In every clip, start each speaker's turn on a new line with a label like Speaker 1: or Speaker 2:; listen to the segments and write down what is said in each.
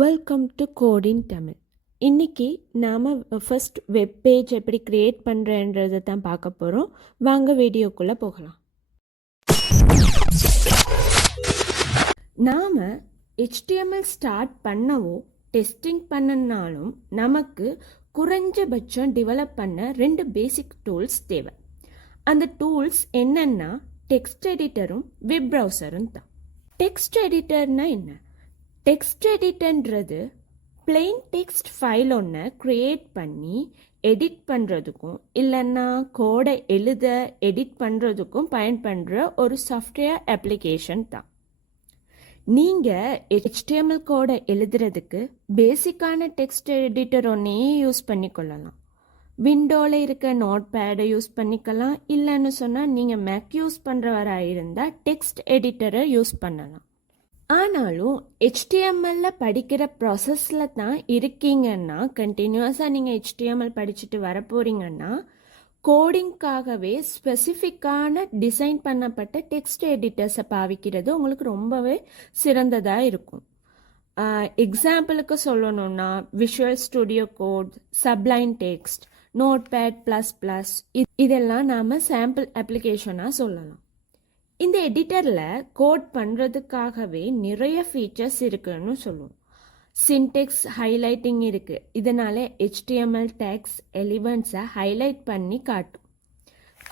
Speaker 1: Welcome to கோடின் Tamil இன்னைக்கு நாம் first web page எப்படி க்ரியேட் பண்ணுறன்றதை தான் பார்க்க போகிறோம் வாங்க வீடியோக்குள்ளே போகலாம். நாம் ஹெச்டிஎம்எல் ஸ்டார்ட் பண்ணவோ டெஸ்டிங் பண்ணனாலும் நமக்கு குறைஞ்சபட்சம் டெவலப் பண்ண ரெண்டு பேசிக் டூல்ஸ் தேவை. அந்த டூல்ஸ் என்னென்னா டெக்ஸ்ட் எடிட்டரும் வெப் ப்ரௌசரும் தான். டெக்ஸ்ட் எடிட்டர்னா என்ன? டெக்ஸ்ட் எடிட்டர்ன்றது பிளெயின் டெக்ஸ்ட் ஃபைல் ஒன்று க்ரியேட் பண்ணி எடிட் பண்ணுறதுக்கும் இல்லைன்னா கோடை எழுத எடிட் பண்ணுறதுக்கும் பயன்படுற ஒரு சாஃப்ட்வேர் அப்ளிகேஷன் தான். நீங்கள் ஹெச்டிஎம்எல் கோடை எழுதுறதுக்கு பேசிக்கான டெக்ஸ்ட் எடிட்டர் ஒன்றையே யூஸ் பண்ணிக்கொள்ளலாம். விண்டோவில் இருக்க நோட் பேடை யூஸ் பண்ணிக்கலாம். இல்லைன்னு சொன்னால் நீங்கள் மேக் யூஸ் பண்ணுறவராக இருந்தால் டெக்ஸ்ட் எடிட்டரை யூஸ் பண்ணலாம். ஆனாலும் ஹெச்டிஎம்எல்ல படிக்கிற ப்ராசஸில் தான் இருக்கீங்கன்னா கண்டினியூஸாக நீங்கள் ஹெச்டிஎம்எல் படிச்சுட்டு வர போகிறீங்கன்னா கோடிங்காகவே ஸ்பெசிஃபிக்கான டிசைன் பண்ணப்பட்ட டெக்ஸ்ட் எடிட்டர்ஸை பாவிக்கிறது உங்களுக்கு ரொம்பவே சிறந்ததாக இருக்கும். எக்ஸாம்பிளுக்கு சொல்லணும்னா visual studio code sublime text notepad plus plus இதெல்லாம் நாம் சாம்பிள் அப்ளிகேஷனாக சொல்லலாம். இந்த எடிட்டரில் கோட் பண்ணுறதுக்காகவே நிறைய ஃபீச்சர்ஸ் இருக்குன்னு சொல்லுவோம். சின்டெக்ஸ் ஹைலைட்டிங் இருக்குது இதனால் ஹெச்டிஎம்எல் டேக்ஸ் எலிமெண்ட்ஸை ஹைலைட் பண்ணி காட்டும்.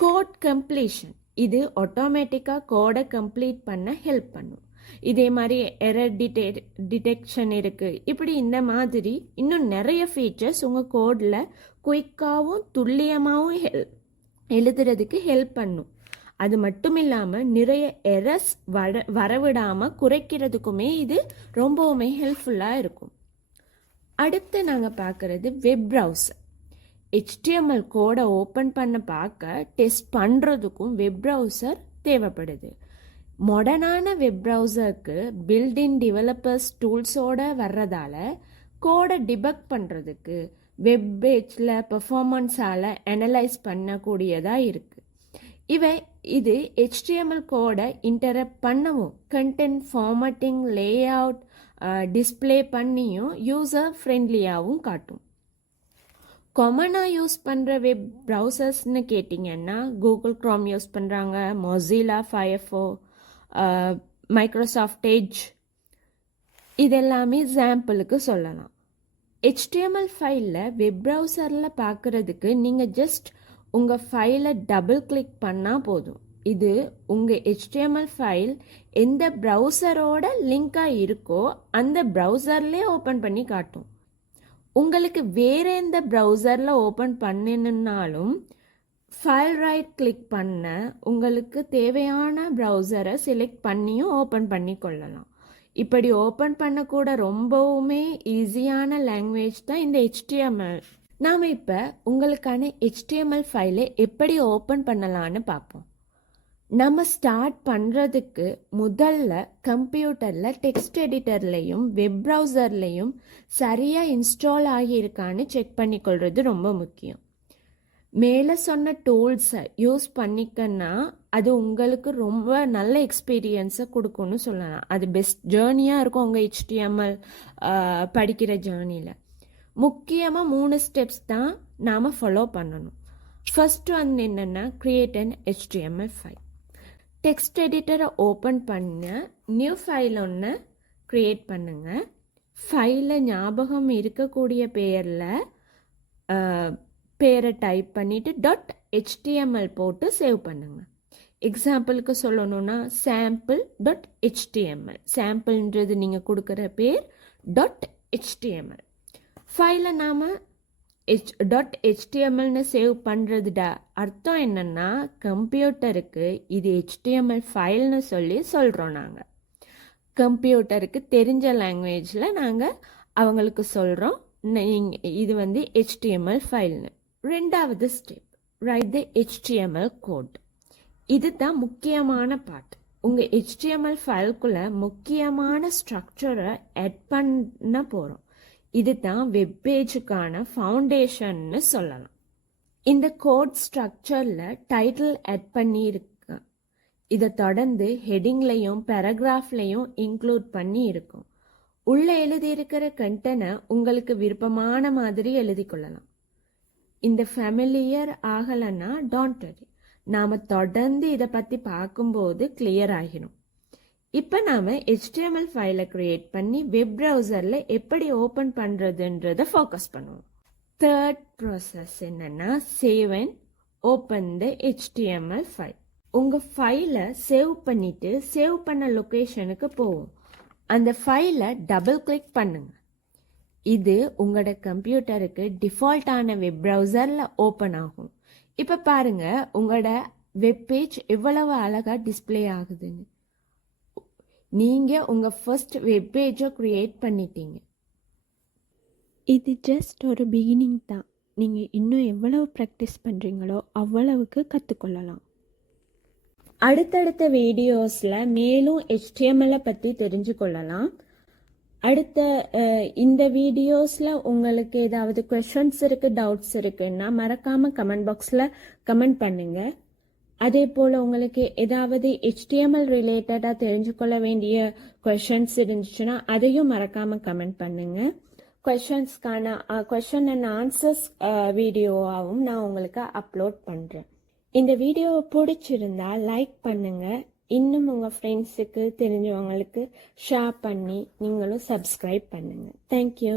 Speaker 1: கோட் கம்ப்ளீஷன் இது ஆட்டோமேட்டிக்காக கோடை கம்ப்ளீட் பண்ண ஹெல்ப் பண்ணும். இதே மாதிரி எரர் டிடெ டிடெக்ஷன் இருக்குது இப்படி இந்த மாதிரி இன்னும் நிறைய ஃபீச்சர்ஸ் உங்கள் கோடில் குயிக்காகவும் துல்லியமாகவும் ஹெல் எழுதுறதுக்கு ஹெல்ப் பண்ணும். அது மட்டும் இல்லாமல் நிறைய எரஸ் வர வரவிடாமல் குறைக்கிறதுக்குமே இது ரொம்பவுமே ஹெல்ப்ஃபுல்லாக இருக்கும். அடுத்து நாங்கள் பார்க்குறது வெப் ப்ரௌசர் ஹெச்டிஎம்எல் கோடை ஓப்பன் பண்ண பார்க்க டெஸ்ட் பண்ணுறதுக்கும் வெப் ப்ரௌசர் தேவைப்படுது. மாடர்னான வெப் ப்ரௌசருக்கு பில்டின் டெவலப்பர்ஸ் டூல்ஸோட வர்றதால கோடை டிபக் பண்ணுறதுக்கு வெப் பேஜில் பெர்ஃபார்மன்ஸால் அனலைஸ் பண்ணக்கூடியதாக இருக்குது இவை இது HTML கோடை இன்டரப்ட் பண்ணவும் கண்டென்ட் ஃபார்மட்டிங் லேஅவுட் டிஸ்ப்ளே பண்ணியும் யூசர் ஃப்ரெண்ட்லியாகவும் காட்டும். காமனாக யூஸ் பண்ணுற வெப் ப்ரௌசர்ஸ்னு கேட்டிங்கன்னா கூகுள் க்ரோம் யூஸ் பண்ணுறாங்க மொசிலா ஃபயர்ஃபோ மைக்ரோசாஃப்ட் ஏஜ் இதெல்லாமே சாம்பிளுக்கு சொல்லலாம். ஹெச்டிஎம்எல் ஃபைலில் வெப் ப்ரௌசரில் பார்க்குறதுக்கு நீங்கள் ஜஸ்ட் உங்கள் ஃபைலை டபுள் கிளிக் பண்ணால் போதும். இது உங்கள் ஹெச்டிஎம்எல் ஃபைல் எந்த ப்ரௌசரோட லிங்காக இருக்கோ அந்த ப்ரௌசர்லேயே ஓப்பன் பண்ணி காட்டும். உங்களுக்கு வேறு எந்த ப்ரௌசரில் ஓப்பன் பண்ணினாலும் ஃபைல் ரைட் கிளிக் பண்ண உங்களுக்கு தேவையான ப்ரௌசரை செலக்ட் பண்ணியும் ஓப்பன் பண்ணி கொள்ளலாம். இப்படி ஓப்பன் பண்ணக்கூட ரொம்பவுமே ஈஸியான லாங்குவேஜ் தான் இந்த ஹெச்டிஎம்எல் நாம் இப்போ உங்களுக்கான ஹெச்டிஎம்எல் ஃபைலை எப்படி ஓப்பன் பண்ணலான்னு பார்ப்போம். நம்ம ஸ்டார்ட் பண்ணுறதுக்கு முதல்ல கம்ப்யூட்டரில் டெக்ஸ்ட் எடிட்டர்லேயும் வெப் ப்ரௌசர்லேயும் சரியாக இன்ஸ்டால் ஆகியிருக்கான்னு செக் பண்ணிக்கொள்வது ரொம்ப முக்கியம். மேலே சொன்ன டூல்ஸை யூஸ் பண்ணிக்கன்னா அது உங்களுக்கு ரொம்ப நல்ல எக்ஸ்பீரியன்ஸை கொடுக்கும்னு சொல்லலாம். அது பெஸ்ட் ஜேர்னியாக இருக்கும் உங்கள் ஹெச்டிஎம்எல் படிக்கிற ஜேர்னியில் முக்கியமாக மூணு ஸ்டெப்ஸ் தான் நாம் ஃபாலோ பண்ணணும். ஃபஸ்ட்டு வந்து என்னென்னா create and HTML file text எடிட்டரை open பண்ண. நியூ ஃபைல் ஒன்று க்ரியேட் பண்ணுங்கள் ஃபைலில் ஞாபகம் இருக்கக்கூடிய பேரில் பேரை டைப் பண்ணிவிட்டு டாட் ஹெச்டிஎம்எல் போட்டு சேவ் பண்ணுங்கள் எக்ஸாம்பிளுக்கு சொல்லணும்னா சாம்பிள் டாட் ஹெச்டிஎம்எல் சாம்பிள்ன்றது நீங்கள் கொடுக்குற பேர் டாட் ஹெச்டிஎம்எல் ஃபைலை நாம் ஹெச் டாட் ஹெச்டிஎம்எல்னு சேவ் பண்ணுறதுடா அர்த்தம் என்னென்னா கம்ப்யூட்டருக்கு இது ஹெச்டிஎம்எல் ஃபைல்னு சொல்லி சொல்கிறோம் நாங்கள் கம்ப்யூட்டருக்கு தெரிஞ்ச லாங்குவேஜில் நாங்கள் அவங்களுக்கு சொல்கிறோம் இது வந்து ஹெச்டிஎம்எல் ஃபைல்னு ரெண்டாவது step write the HTML code இது தான் முக்கியமான பார்ட் உங்கள் ஹெச்டிஎம்எல் ஃபைல்குள்ளே முக்கியமான ஸ்ட்ரக்சரை ஆட் பண்ண போகிறோம் இது தான் வெப்பேஜுக்கான ஃபவுண்டேஷன்னு சொல்லலாம். இந்த கோட் ஸ்ட்ரக்சரில் டைட்டில் ஆட் பண்ணியிருக்க இதை தொடர்ந்து ஹெட்டிங்லையும் பேராகிராஃப்லையும் இன்க்ளூட் பண்ணி இருக்கும் உள்ள எழுதியிருக்கிற கண்டனை உங்களுக்கு விருப்பமான மாதிரி எழுதி கொள்ளலாம். இந்த ஃபெமிலியர் ஆகலைன்னா டோன்ட் வரி நாம தொடர்ந்து இதை பத்தி பார்க்கும்போது கிளியர் ஆகிடும் இப்போ நாம HTML ஃபைலை கிரியேட் பண்ணி வெப் ப்ரௌசரில் எப்படி ஓபன் பண்ணுறதுன்றதை ஃபோக்கஸ் பண்ணுவோம். தேர்ட் ப்ராசஸ் என்னன்னா save and open the HTML file உங்கள் ஃபைலை சேவ் பண்ணிட்டு சேவ் பண்ண லொக்கேஷனுக்கு போவோம். அந்த ஃபைலை டபுள் கிளிக் பண்ணுங்க. இது உங்களோட கம்ப்யூட்டருக்கு டிஃபால்ட்டான வெப் ப்ரௌசரில் ஓப்பன் ஆகும். இப்போ பாருங்கள் உங்களோட வெப் பேஜ் எவ்வளவு அழகாக டிஸ்ப்ளே ஆகுதுன்னு. நீங்கள் உங்கள் ஃபர்ஸ்ட் வெப் பேஜை பண்ணிட்டீங்க.
Speaker 2: இது ஜஸ்ட் ஒரு பிகினிங் தான். நீங்கள் இன்னும் எவ்வளவு ப்ராக்டிஸ் பண்ணுறீங்களோ அவ்வளவுக்கு கற்றுக்கொள்ளலாம்
Speaker 1: அடுத்தடுத்த வீடியோஸில் மேலும் HTML பற்றி தெரிஞ்சு கொள்ளலாம். அடுத்த இந்த வீடியோஸில் உங்களுக்கு ஏதாவது கொஷன்ஸ் இருக்குது டவுட்ஸ் இருக்குன்னா மறக்காமல் கமெண்ட் பாக்ஸில் கமெண்ட் பண்ணுங்கள் அதே போல் உங்களுக்கு ஏதாவது ஹெச்டிஎம்எல் ரிலேட்டடாக தெரிஞ்சு கொள்ள வேண்டிய கொஷின்ஸ் இருந்துச்சுன்னா அதையும் மறக்காம கமெண்ட் பண்ணுங்க. கொஷின்ஸ்க்கான கொஷன் அண்ட் ஆன்சர்ஸ் வீடியோவாகவும் நான் உங்களுக்கு அப்லோட் பண்ணுறேன் இந்த வீடியோவை பிடிச்சிருந்தா லைக் பண்ணுங்க. இன்னும் உங்கள் ஃப்ரெண்ட்ஸுக்கு தெரிஞ்சவங்களுக்கு ஷேர் பண்ணி நீங்களும் சப்ஸ்கிரைப் பண்ணுங்க. தேங்க்யூ